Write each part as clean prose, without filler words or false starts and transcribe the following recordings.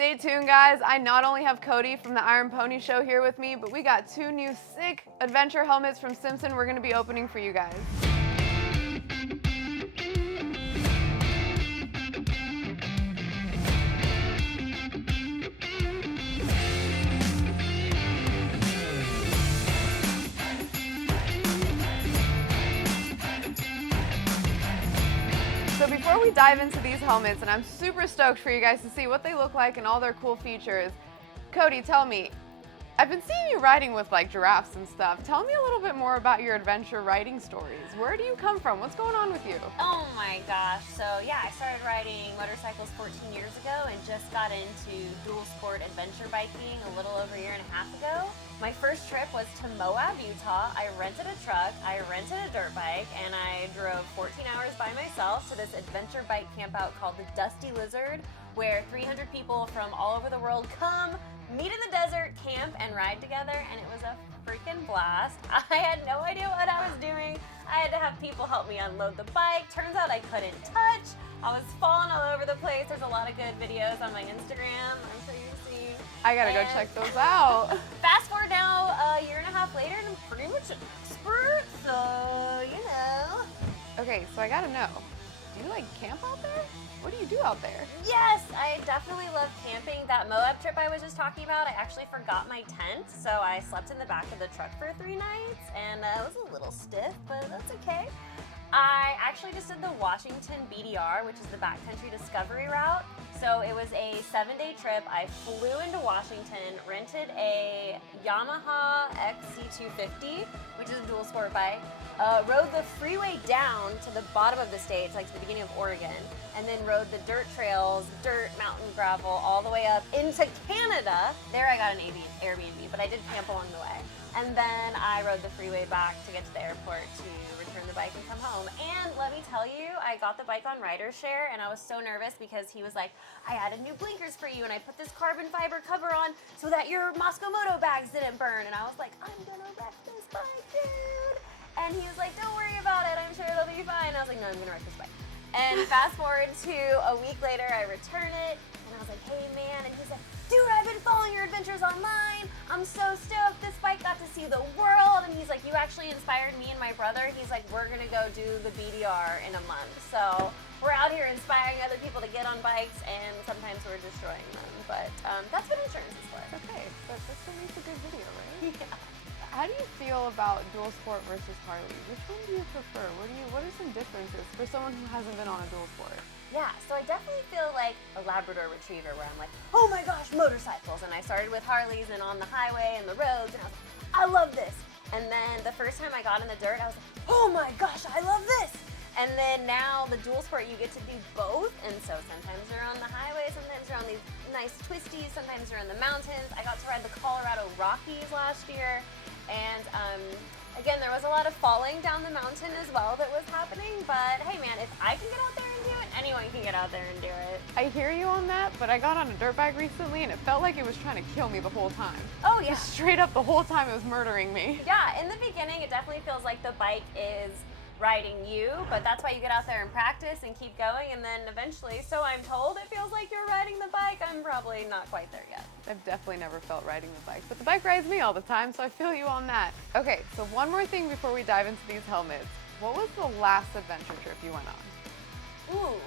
Stay tuned, guys. I not only have Cody from the Iron Pony Show here with me, but we got two new sick adventure helmets from Simpson we're gonna be opening for you guys. So before we dive into these helmets, and I'm super stoked for you guys to see what they look like and all their cool features, Cody, tell me, I've been seeing you riding with like giraffes and stuff. Tell me a little bit more about your adventure riding stories. Where do you come from? What's going on with you? Oh my gosh. So yeah, I started riding motorcycles 14 years ago and just got into dual sport adventure biking a little over a year and a half ago. My first trip was to Moab, Utah. I rented a truck, I rented a dirt bike, and I drove 14 hours by myself to this adventure bike campout called the Dusty Lizard, where 300 people from all over the world come, meet in the desert, camp, and ride together, and it was a freaking blast. I had no idea what I was doing. I had to have people help me unload the bike. Turns out I couldn't touch. I was falling all over the place. There's a lot of good videos on my Instagram. I'm sure you've seen. I gotta go check those out. Fast forward now, a year and a half later, and I'm pretty much an expert, so, you know. Okay, so I gotta know, do you like camp out there? What do you do out there? Yes, I definitely love camping. That Moab trip I was just talking about, I actually forgot my tent, so I slept in the back of the truck for 3 nights, and it was a little stiff, but that's okay. I actually just did the Washington BDR, which is the backcountry discovery route. So it was a 7-day trip. I flew into Washington, rented a Yamaha XC250, which is a dual sport bike, rode the freeway down to the bottom of the state, it's like to the beginning of Oregon, and then rode the dirt trails, dirt, mountain, gravel, all the way up into Canada. There I got an Airbnb, but I did camp along the way. And then I rode the freeway back to get to the airport to return the bike and come home. And let me tell you, I got the bike on RiderShare, and I was so nervous because he was like, I added new blinkers for you, and I put this carbon fiber cover on so that your Moscow Moto bags didn't burn. And I was like, I'm gonna wreck this bike, dude. And he was like, don't worry about it, I'm sure it'll be fine. I was like, no, I'm gonna wreck this bike. And fast forward to a week later, I return it, and I was like, hey man, and he's like, dude, I've been following your adventures online. I'm so stoked. This bike got to see the world. And he's like, you actually inspired me and my brother. He's like, we're gonna go do the BDR in a month. So we're out here inspiring other people to get on bikes, and sometimes we're destroying them. But that's what insurance is for. Okay, but this still makes a good video, right? Yeah. How do you feel about dual sport versus Harley? Which one do you prefer? What are some differences for someone who hasn't been on a dual sport? Yeah, so I definitely feel like a Labrador Retriever where I'm like, oh my gosh, motorcycles. And I started with Harleys and on the highway and the roads, and I was like, I love this. And then the first time I got in the dirt, I was like, oh my gosh, I love this. And then now the dual sport, you get to do both. And so sometimes you're on the highway, sometimes you're on these nice twisties, sometimes you're in the mountains. I got to ride the Colorado Rockies last year. And again, there was a lot of falling down the mountain as well that was happening. But hey man, if I can get out there and do it, anyone can get out there and do it. I hear you on that, but I got on a dirt bike recently and it felt like it was trying to kill me the whole time. Oh yeah. Just straight up the whole time it was murdering me. Yeah, in the beginning it definitely feels like the bike is riding you, but that's why you get out there and practice and keep going, and then eventually, so I'm told, it feels like you're riding the bike. I'm probably not quite there yet. I've definitely never felt riding the bike, but the bike rides me all the time, so I feel you on that. Okay, so one more thing before we dive into these helmets. What was the last adventure trip you went on? Ooh,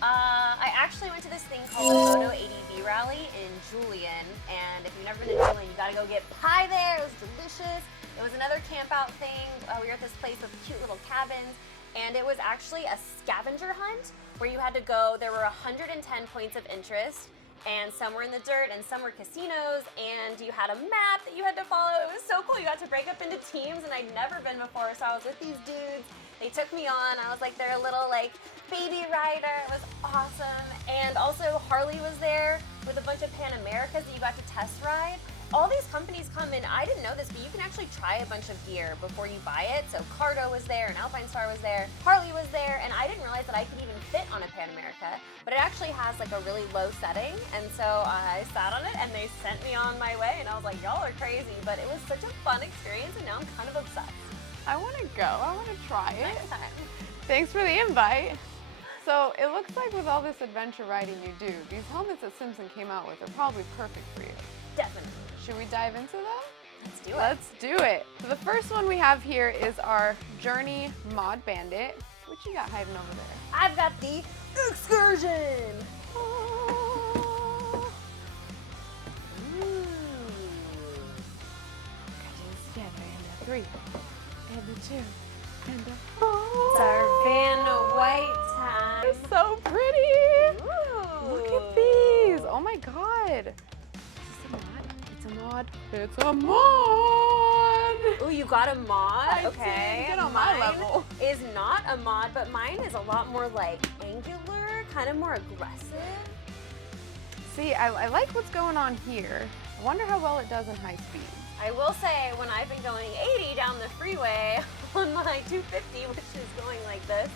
I actually went to this thing called the Moto ADV rally in Julian, and if you've never been to Julian, you gotta go get pie there. It was delicious. It was another camp out thing. We were at this place with cute little cabins, and it was actually a scavenger hunt where you had to go. There were 110 points of interest, and some were in the dirt and some were casinos, and you had a map that you had to follow. It was so cool. You got to break up into teams, and I'd never been before, so I was with these dudes. They took me on. I was like their little like baby rider. It was awesome. And also Harley was there with a bunch of Pan Americas that you got to test ride. All these companies come in, I didn't know this, but you can actually try a bunch of gear before you buy it. So Cardo was there, and Alpine Star was there, Harley was there, and I didn't realize that I could even fit on a Pan America, but it actually has like a really low setting, and so I sat on it, and they sent me on my way, and I was like, y'all are crazy, but it was such a fun experience, and now I'm kind of obsessed. I want to go. I want to try it. Next time. Thanks for the invite. So it looks like with all this adventure riding you do, these helmets that Simpson came out with are probably perfect for you. Definitely. Should we dive into them? Let's do it. Let's do it. So the first one we have here is our Journey Mod Bandit. What you got hiding over there? I've got the Excursion. Oh. Ooh. Together and the 3 and the 2 and the 4. It's our Van White time. It's so pretty. Ooh. Look at these. Oh my god. Is this a mod? It's a mod. It's a mod. Ooh, you got a mod? Okay. Get on my Mine level. is not a mod, but mine is a lot more like angular, kind of more aggressive. See, I like what's going on here. I wonder how well it does in high speed. I will say, when I've been going 80 down the freeway on my 250, which is going like this,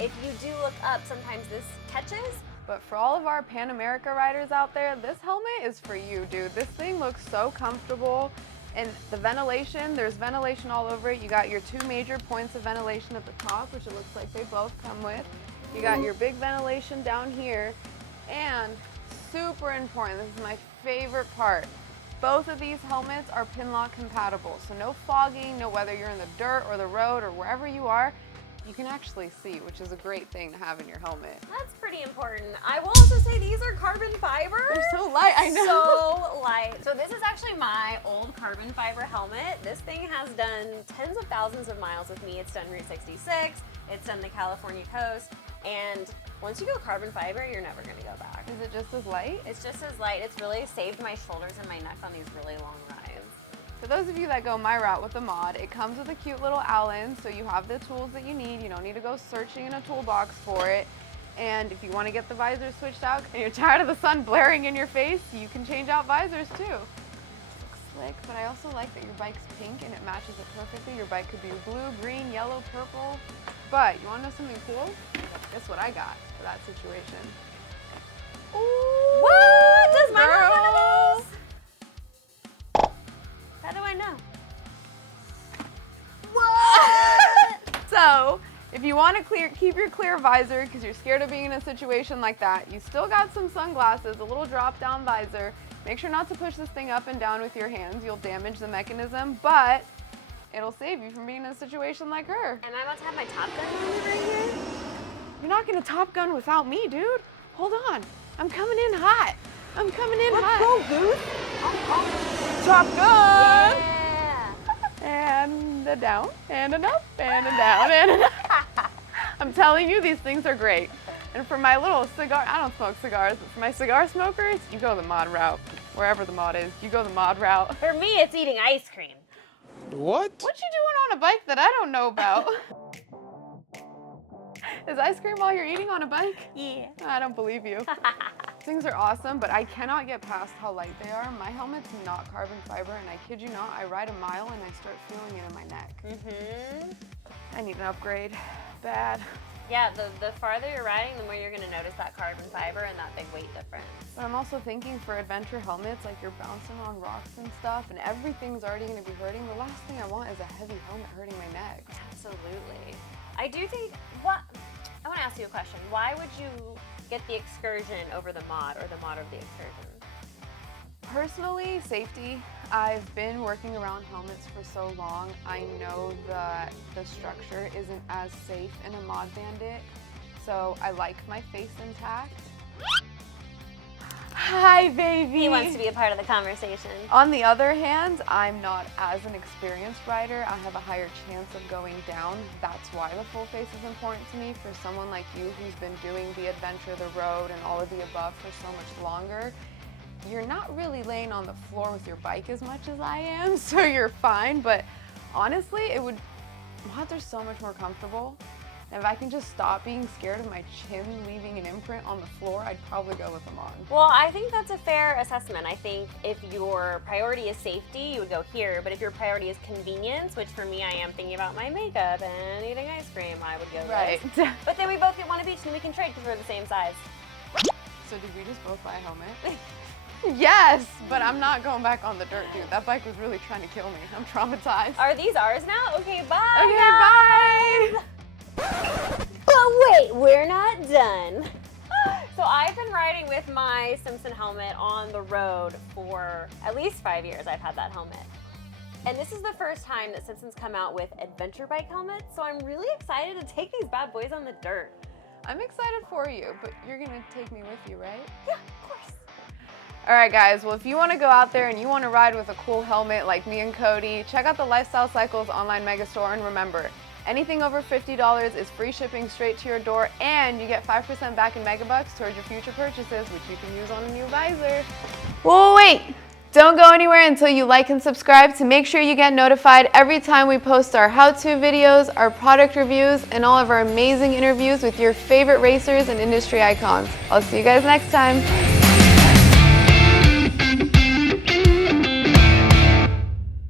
if you do look up, sometimes this catches. But for all of our Pan America riders out there, this helmet is for you, dude. This thing looks so comfortable. And the ventilation, there's ventilation all over it. You got your 2 major points of ventilation at the top, which it looks like they both come with. You got your big ventilation down here. And super important, this is my favorite part. Both of these helmets are pin lock compatible. So no fogging, no whether you're in the dirt or the road or wherever you are, you can actually see, which is a great thing to have in your helmet. That's pretty important. I will also say these are carbon fiber. They're so light, I know. So light. So this is actually my old carbon fiber helmet. This thing has done tens of thousands of miles with me. It's done Route 66, it's done the California coast, and once you go carbon fiber, you're never gonna go back. Is it just as light? It's just as light. It's really saved my shoulders and my neck on these really long rides. For those of you that go my route with the mod, it comes with a cute little Allen, so you have the tools that you need. You don't need to go searching in a toolbox for it. And if you want to get the visor switched out and you're tired of the sun blaring in your face, you can change out visors too. It looks slick, but I also like that your bike's pink and it matches it perfectly. Your bike could be blue, green, yellow, purple. But you want to know something cool? Guess what I got for that situation? Ooh, What? Does mine have one of girl. those? How do I know? So, if you want to keep your clear visor because you're scared of being in a situation like that, you still got some sunglasses, a little drop down visor. Make sure not to push this thing up and down with your hands. You'll damage the mechanism, but it'll save you from being in a situation like her. Am I about to have my Top Gun moment right here? You're not going to Top Gun without me, dude. Hold on. I'm coming in hot. I'm coming in hot. Let's go, Goose. Top Gun! Yeah. And a down, and an up, and a down, and an up. I'm telling you, these things are great. And for my little cigar, I don't smoke cigars, but for my cigar smokers, you go the mod route. Wherever the mod is, you go the mod route. For me, it's eating ice cream. What? What you doing on a bike that I don't know about? Is ice cream while you're eating on a bike? Yeah. I don't believe you. Things are awesome, but I cannot get past how light they are. My helmet's not carbon fiber, and I kid you not, I ride a mile and I start feeling it in my neck. Mm-hmm. I need an upgrade. Bad. Yeah, the farther you're riding, the more you're going to notice that carbon fiber and that big weight difference. But I'm also thinking for adventure helmets, like you're bouncing on rocks and stuff, and everything's already going to be hurting. The last thing I want is a heavy helmet hurting my neck. Absolutely. I do think, I want to ask you a question. Why would you get the Excursion over the mod, or the mod over the Excursion? Personally, safety. I've been working around helmets for so long. I know that the structure isn't as safe in a mod bandit, so I like my face intact. Hi, baby. He wants to be a part of the conversation. On the other hand, I'm not as an experienced rider. I have a higher chance of going down. That's why the full face is important to me. For someone like you who's been doing the adventure, the road, and all of the above for so much longer, you're not really laying on the floor with your bike as much as I am, so you're fine. But honestly, mods are so much more comfortable. And if I can just stop being scared of my chin leaving an imprint on the floor, I'd probably go with a mod. Well, I think that's a fair assessment. I think if your priority is safety, you would go here. But if your priority is convenience, which for me, I am thinking about my makeup and eating ice cream, I would go Right. this. But then we both get one of each and we can trade because we're the same size. So did we just both buy a helmet? Yes, but I'm not going back on the dirt, dude. That bike was really trying to kill me. I'm traumatized. Are these ours now? Okay, bye. Okay, bye. Boom! wait, we're not done. So I've been riding with my Simpson helmet on the road for at least 5 years. I've had that helmet. And this is the first time that Simpson's come out with adventure bike helmets, so I'm really excited to take these bad boys on the dirt. I'm excited for you, but you're gonna take me with you, right? Yeah, of course. All right, guys, well, if you wanna go out there and you wanna ride with a cool helmet like me and Cody, check out the Lifestyle Cycles online mega store, and remember, anything over $50 is free shipping straight to your door, and you get 5% back in Megabucks towards your future purchases, which you can use on a new visor. Well, wait! Don't go anywhere until you like and subscribe to make sure you get notified every time we post our how-to videos, our product reviews, and all of our amazing interviews with your favorite racers and industry icons. I'll see you guys next time.